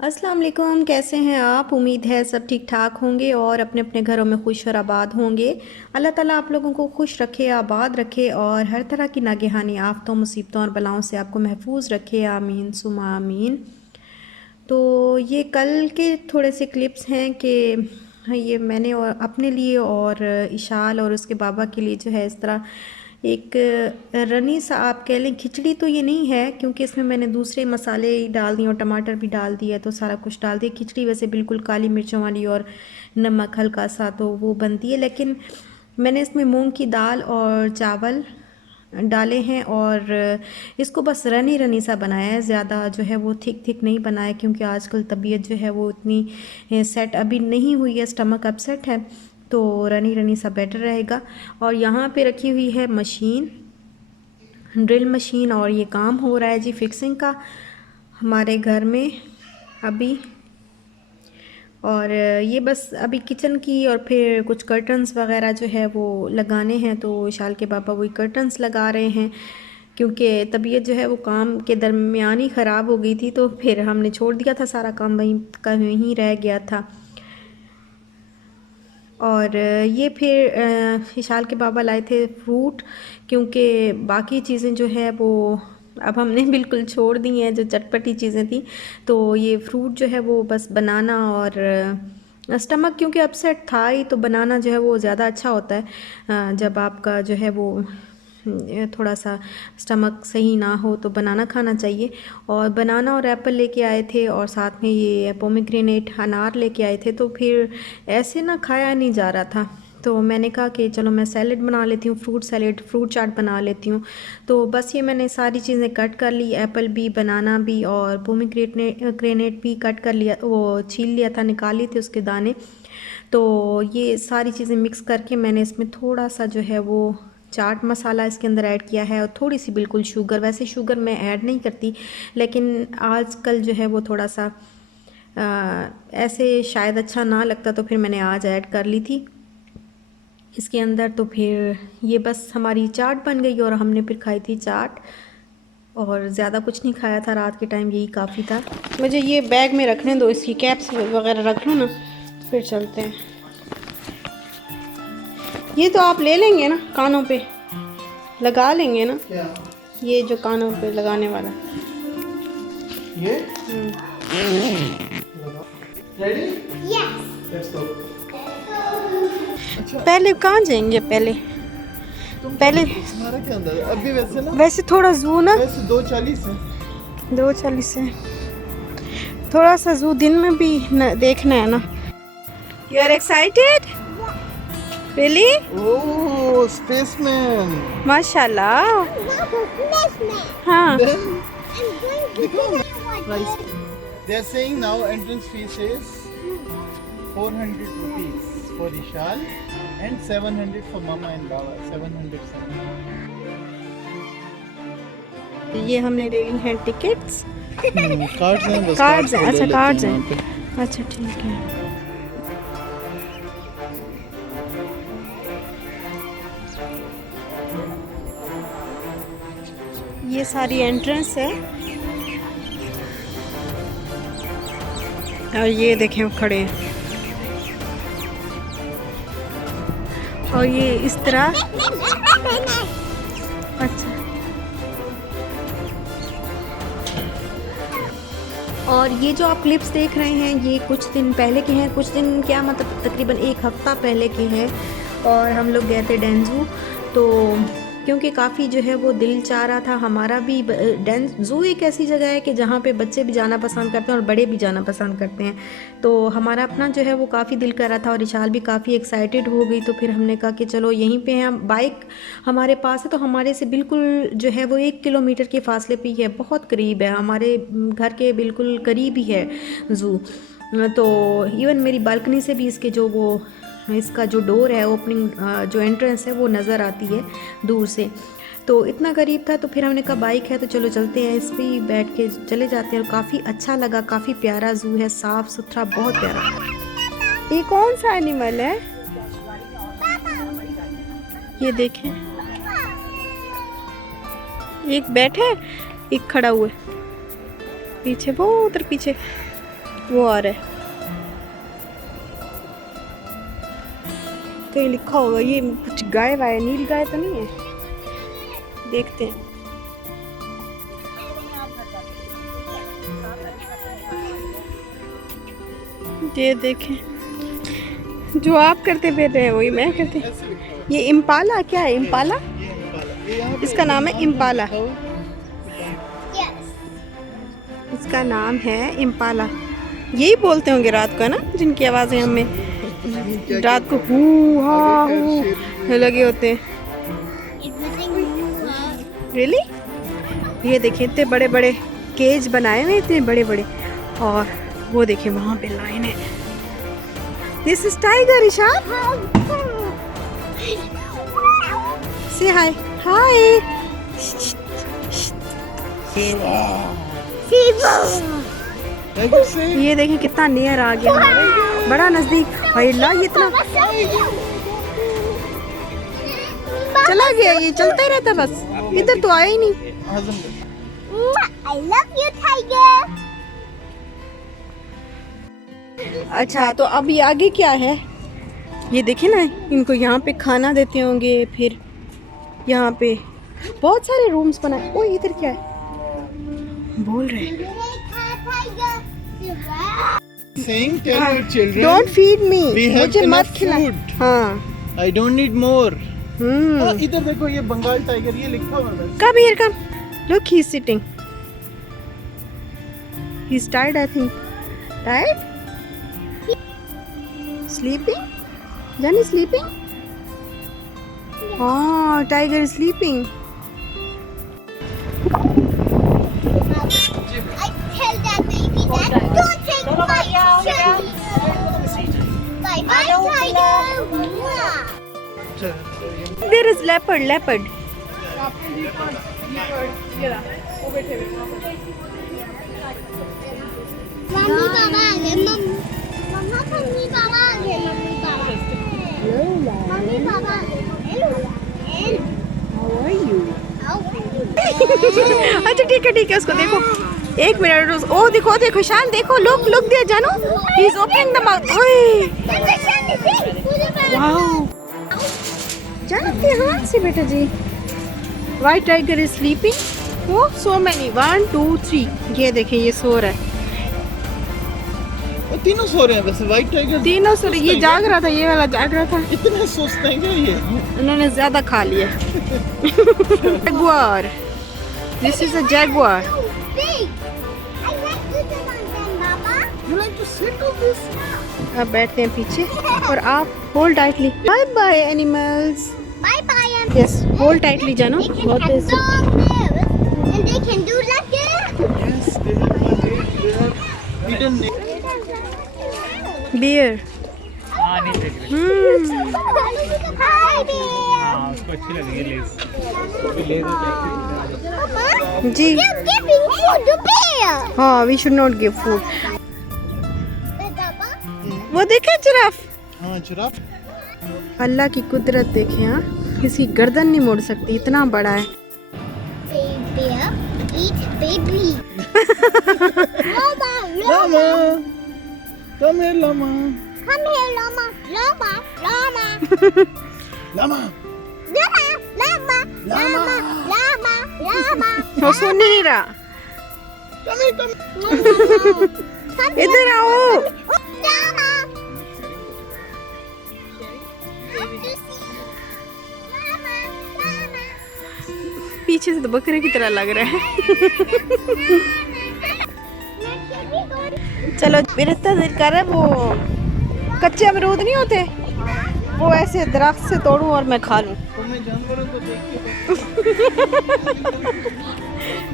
अस्सलाम वालेकुम, कैसे हैं आप। उम्मीद है सब ठीक ठाक होंगे और अपने अपने घरों में खुश और आबाद होंगे। अल्लाह ताला आप लोगों को खुश रखे, आबाद रखे और हर तरह की नागहानी आफतों, मुसीबतों और बलाओं से आपको महफूज रखे। आमीन सुमा आमीन। तो ये कल के थोड़े से क्लिप्स हैं कि ये मैंने और अपने लिए और इशाल और उसके बाबा के लिए जो है इस तरह एक रनी सा आप कह लें, खिचड़ी तो ये नहीं है क्योंकि इसमें मैंने दूसरे मसाले डाल दिए और टमाटर भी डाल दिया, तो सारा कुछ डाल दिया। खिचड़ी वैसे बिल्कुल काली मिर्चों वाली और नमक हल्का सा तो वो बनती है, लेकिन मैंने इसमें मूंग की दाल और चावल डाले हैं और इसको बस रनी रनी सा बनाया है। ज़्यादा जो है वो थिक थिक नहीं बनाया क्योंकि आजकल तबीयत जो है वो इतनी सेट अभी नहीं हुई है, स्टमक अपसेट है, तो रनी रनी सा बेटर रहेगा। और यहाँ पे रखी हुई है मशीन, ड्रिल मशीन, और ये काम हो रहा है जी फिक्सिंग का हमारे घर में अभी। और ये बस अभी किचन की और फिर कुछ कर्टन्स वगैरह जो है वो लगाने हैं, तो विशाल के पापा वही कर्टन्स लगा रहे हैं क्योंकि तबीयत जो है वो काम के दरमियान ही ख़राब हो गई थी, तो फिर हमने छोड़ दिया था, सारा काम वहीं का वहीं रह गया था। और ये फिर विशाल के बाबा लाए थे फ्रूट, क्योंकि बाकी चीज़ें जो है वो अब हमने बिल्कुल छोड़ दी हैं, जो चटपटी चीज़ें थी। तो ये फ्रूट जो है वो बस बनाना और स्टमक क्योंकि अपसेट था ही, तो बनाना जो है वो ज़्यादा अच्छा होता है। जब आपका जो है वो थोड़ा सा स्टमक सही ना हो तो बनाना खाना चाहिए। और बनाना और एप्पल लेके आए थे और साथ में ये पोमीग्रेनेट अनार लेके आए थे, तो फिर ऐसे ना खाया नहीं जा रहा था, तो मैंने कहा कि चलो मैं सैलेड बना लेती हूँ, फ्रूट सैलेड, फ्रूट चाट बना लेती हूँ। तो बस ये मैंने सारी चीज़ें कट कर ली, एप्पल भी, बनाना भी और पोमीग्रेनेट भी कट कर लिया, वो छील लिया था, निकाल लिए थे उसके दाने। तो ये सारी चीज़ें मिक्स करके मैंने इसमें थोड़ा सा जो है वो चाट मसाला इसके अंदर ऐड किया है और थोड़ी सी बिल्कुल शुगर। वैसे शुगर मैं ऐड नहीं करती, लेकिन आजकल जो है वो थोड़ा सा ऐसे शायद अच्छा ना लगता, तो फिर मैंने आज ऐड कर ली थी इसके अंदर। तो फिर ये बस हमारी चाट बन गई और हमने फिर खाई थी चाट, और ज़्यादा कुछ नहीं खाया था, रात के टाइम यही काफ़ी था। मुझे ये बैग में रखने दो, इसकी कैप्स वगैरह रख लूँ ना, फिर चलते हैं। ये तो आप ले लेंगे ना, कानों पे लगा लेंगे ना क्या? ये जो कानों पे लगाने वाला ये रेडी? Yes. Let's go. पहले कहाँ जाएंगे, पहले तुम्हारा क्या अंदर अभी वैसे ना, वैसे थोड़ा जू ना, वैसे 2:40 है। 2:40 है, थोड़ा सा जू दिन में भी देखना है ना। You are excited really? Oh spaceman. माशाल्लाह। हाँ They are saying now entrance fees is 400 rupees for Ishal and 700 for Mama and Baba. 700. ये हमने ले ली हैं टिकट्स। कार्ड्स हैं बस। कार्ड्स हैं, अच्छा कार्ड्स हैं। हैं, अच्छा ठीक है। ये सारी एंट्रेंस है और ये देखें हम खड़े हैं, और ये इस तरह। अच्छा, और ये जो आप क्लिप्स देख रहे हैं ये कुछ दिन पहले के हैं, कुछ दिन क्या मतलब तकरीबन एक हफ़्ता पहले के हैं। और हम लोग गए थे डेंजू, तो क्योंकि काफ़ी जो है वो दिल चाह रहा था हमारा भी। डेंजू एक ऐसी जगह है कि जहाँ पे बच्चे भी जाना पसंद करते हैं और बड़े भी जाना पसंद करते हैं, तो हमारा अपना जो है वो काफ़ी दिल कर रहा था और इशाल भी काफ़ी एक्साइटेड हो गई। तो फिर हमने कहा कि चलो यहीं पे हैं, बाइक हमारे पास है तो हमारे से बिल्कुल जो है वो 1 किलोमीटर के फासले पे ही है, बहुत करीब है, हमारे घर के बिल्कुल करीब ही है ज़ू। तो इवन मेरी बालकनी से भी इसके जो वो इसका जो डोर है, ओपनिंग जो एंट्रेंस है वो नज़र आती है दूर से, तो इतना करीब था। तो फिर हमने कहा बाइक है तो चलो चलते हैं, इस पर ही बैठ के चले जाते हैं। और काफ़ी अच्छा लगा, काफ़ी प्यारा ज़ू है, साफ़ सुथरा, बहुत प्यारा। ये कौन सा एनिमल है, ये देखें, एक बैठे एक खड़ा हुआ, पीछे वो उधर पीछे वो आ रहा है, कहीं लिखा होगा। ये कुछ गाय वाय, नील गाय तो नहीं है, देखते हैं। ये देखें, जो आप करते फिर रहे हैं वही मैं करते। ये इम्पाला क्या है? इम्पाला, इसका नाम है इम्पाला। इसका नाम है इम्पाला। यही बोलते होंगे रात को, है ना, जिनकी आवाज़ें हमें रात को हू हा हू लगे होते हैं। रियली? ये देखिए इतने बड़े बड़े केज बनाए हुए, इतने बड़े बड़े, और वो देखिए वहाँ पे लाइन है। This is tiger Ishan. से हाय हाय। ये देखिए कितना नियर आ गया, बड़ा नजदीक। भाई ला, ये इतना चला गया, ये चलता ही रहता बस, इधर तो आया ही नहीं। I love you, tiger. अच्छा, तो अब ये आगे क्या है? ये देखे ना, इनको यहाँ पे खाना देते होंगे, फिर यहाँ पे बहुत सारे रूम्स बनाए। ओ इधर क्या है? बोल रहे हैं Saying, tell your children. Don't feed me, We have मुझे मत enough खिला। food. हाँ I don't need more. इधर देखो, ये बंगाल टाइगर, ये लिखा हुआ है। Come here come, look he is sitting, he is tired I think. Tired? Sleeping? जानी स्लीपिंग? हाँ, tiger is sleeping. I tell that baby that don't take my shirt. Bye bye, tiger. There is leopard, leopard. मम्मी पापा आ गए, मम्मा mummy पापा आ गए, mummy पापा आ गए। How are you? How अच्छा ठीक है, उसको देखो, एक मिनट। ओ देखो देखो शान, देखो लुक लुक दिया जानू, he is opening the mouth. ओए वाओ, जानू ध्यान से बेटा जी। White tiger is sleeping. वो सो मेनी, 1 2 3। ये देखें, ये सो रहा है। वो तीनों सो रहे हैं वैसे, व्हाइट टाइगर तीनों सो रहे। ये जाग रहा था, ये वाला जाग रहा था। इतना सोचते हैं क्या ये? उन्होंने ज्यादा खा लिया। Jaguar, this is a Jaguar. big. I like to sit on them, Papa. You like to sit on this? अब बैठते हैं पीछे, और आप hold tightly. Bye bye animals. Bye bye. Yes, hold tightly जानू। They can बहुत have ऐसे। dogs and they can do like that. Yes, they have eaten. Bear. Hi, bear. उसको अच्छी लगी Lay's. Mama, ji you're giving food to bear. हाँ, we should not give food. Papa, वो देखे giraffe, हाँ, giraffe. अल्लाह की कुदरत देखे। हाँ, किसी गर्दन नहीं मोड़ सकती, इतना बड़ा है। bear, eat baby. Llama, Llama, come here, llama. come here, llama, llama, llama, Llama. llama, llama, llama, llama, llama. वो सुन नहीं रहा। Come here, come. Come इधर आओ। llama. Have to see. Llama, llama. पीछे से तो बकरे की तरह लग रहा है। चलो, मेरा दिल कर रहा है वो कच्चे अमरूद नहीं होते, वो ऐसे दरख्त से तोड़ूं और मैं खा लूं। तुम्हें जानवरों को देख के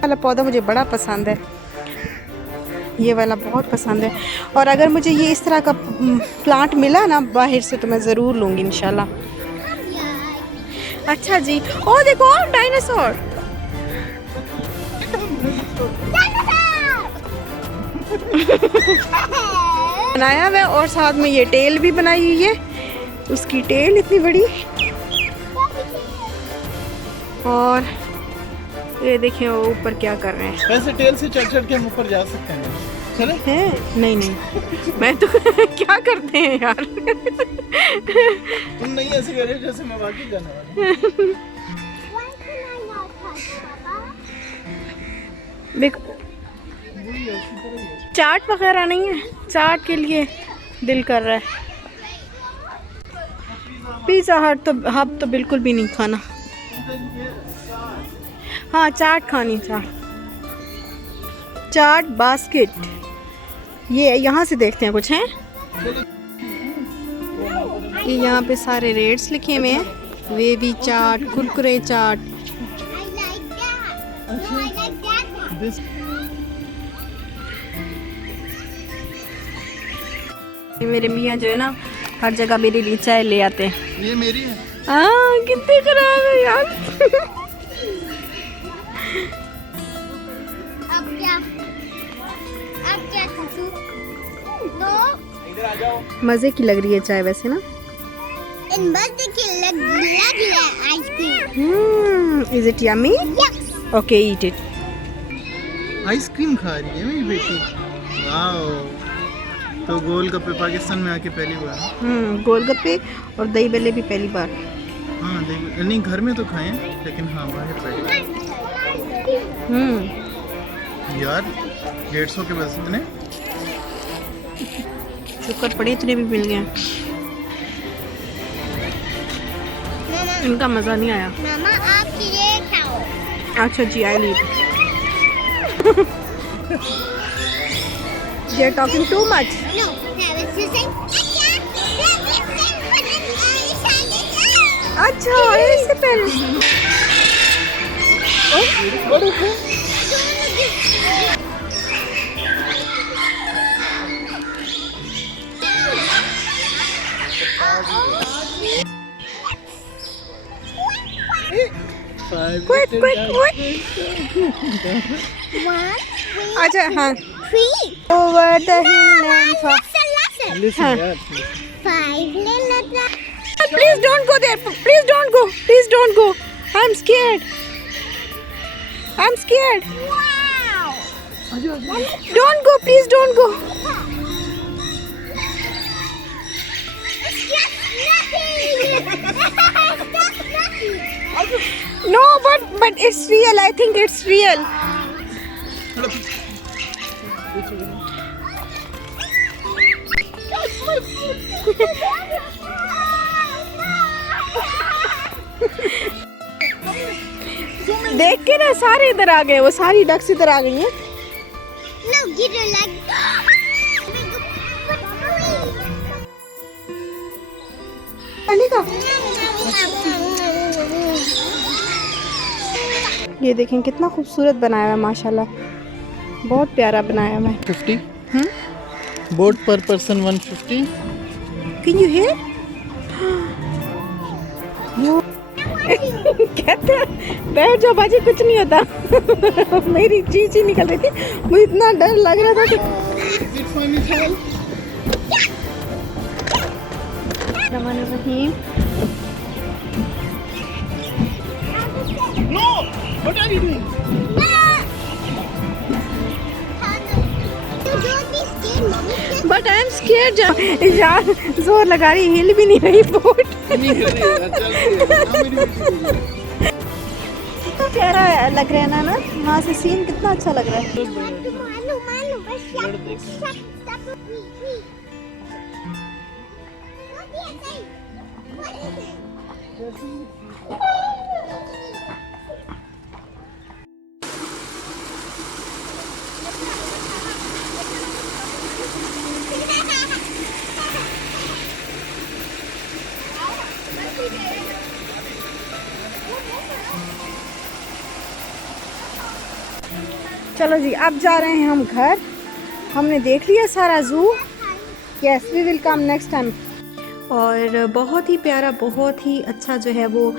वाला पौधा मुझे बड़ा पसंद है, ये वाला बहुत पसंद है। और अगर मुझे ये इस तरह का प्लांट मिला ना बाहर से, तो मैं ज़रूर लूँगी इंशाल्लाह। अच्छा जी, ओ देखो डायनासोर। बनाया हुआ है, और साथ में ये टेल भी बनाई हुई है, उसकी टेल इतनी बड़ी। और ये देखें वो ऊपर क्या कर रहे हैं। वैसे टेल से चढ़ चढ़ के हम ऊपर जा सकते हैं। चले हैं? नहीं नहीं, मैं तो क्या करते हैं यार। तुम नहीं ऐसे कर रहे हो जैसे मैं बाकी जाने वाला हूँ। Why can I not touch Papa? वही ऐसी तरह ही है। चाट वगैरह नहीं है? चाट के लिए दिल कर रहा है। पिज़्ज़ा हट तो बिल्कुल भी नहीं खाना। हाँ चाट खानी, चाट बास्केट। ये यहाँ से देखते हैं कुछ हैं। ये यहाँ पे सारे रेट्स लिखे हुए हैं। Wavy chaat, Kurkure chaat. I like that. No, I like that one. This ये मेरे मियाँ जो है ना हर जगह मेरे लिए चाय ले आते हैं। ये मेरी है। हाँ कितने खराब है यार। अब क्या करूं? No. मज़े की लग रही है चाय वैसे ना। इन बर्थडे की लग है ice cream. Is it yummy? Yes. Okay eat it. Ice cream खा रही है मेरी बेटी। वाओ। तो गोलगप्पे पाकिस्तान में आके पहली बार। गोलगप्पे और दही बल्ले भी पहली बार। हाँ नहीं घर में तो खाए हैं, लेकिन हाँ बाहर पहली बार। यार 150 के बस इतने। शुक्र पड़े इतने भी मिल गए। इनका मज़ा नहीं आया। मामा आप ये खाओ। अच्छा जी I leave. They are talking too much. No, that was just saying. अच्छा ऐसे पहले। Quick. अच्छा हाँ। Three. Over the hill and far. Lesson. Listen हाँ। यार। 5 little. Please don't go there. Please don't go. Please don't go. I'm scared. Wow. Don't go. Please don't go. It's just nothing. That's nothing. No, but it's real. I think it's real. देख के ना सारे इधर आ गए, वो सारी ducks इधर आ गई हैं। No, get her leg. पानी का ये देखें कितना खूबसूरत बनाया हुआ है माशाल्लाह, बहुत प्यारा बनाया हुआ है। 50 बोट पर पर्सन 150। Can you hear? कहते हैं बैठ जाओ बाजी कुछ नहीं होता। मेरी चीज ही निकल रही थी, मुझे इतना डर लग रहा था कि रहीम। No! What are you doing? Don't be scared, mommy. But I am scared यार, जोर लगा रही, हिल भी नहीं रही बोट। नहीं कर रही है, चल रही है। हाँ, मेरी बेटी। प्यारा लग रहा है ना, वहाँ से सीन कितना अच्छा लग रहा है। Malu, bas stop. Wait. What is it? चलो जी अब जा रहे हैं हम घर। हमने देख लिया सारा zoo. Yes we will come next time. और बहुत ही प्यारा, बहुत ही अच्छा जो है वो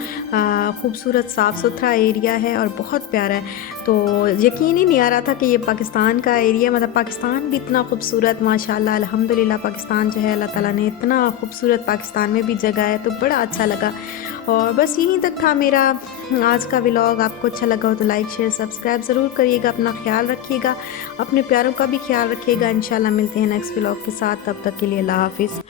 ख़ूबसूरत साफ़ सुथरा एरिया है और बहुत प्यारा है। तो यकीन ही नहीं आ रहा था कि ये पाकिस्तान का एरिया, मतलब पाकिस्तान भी इतना खूबसूरत, माशाल्लाह अल्हम्दुलिल्लाह। पाकिस्तान जो है अल्लाह ताला ने इतना खूबसूरत, पाकिस्तान में भी जगह है, तो बड़ा अच्छा लगा। और बस यहीं तक था मेरा आज का व्लॉग। आपको अच्छा लगा हो तो लाइक शेयर सब्सक्राइब ज़रूर करिएगा। अपना ख्याल रखिएगा, अपने प्यारों का भी ख्याल रखिएगा। इंशाल्लाह मिलते हैं नेक्स्ट व्लॉग के साथ, तब तक के लिए अल्लाह हाफिज़।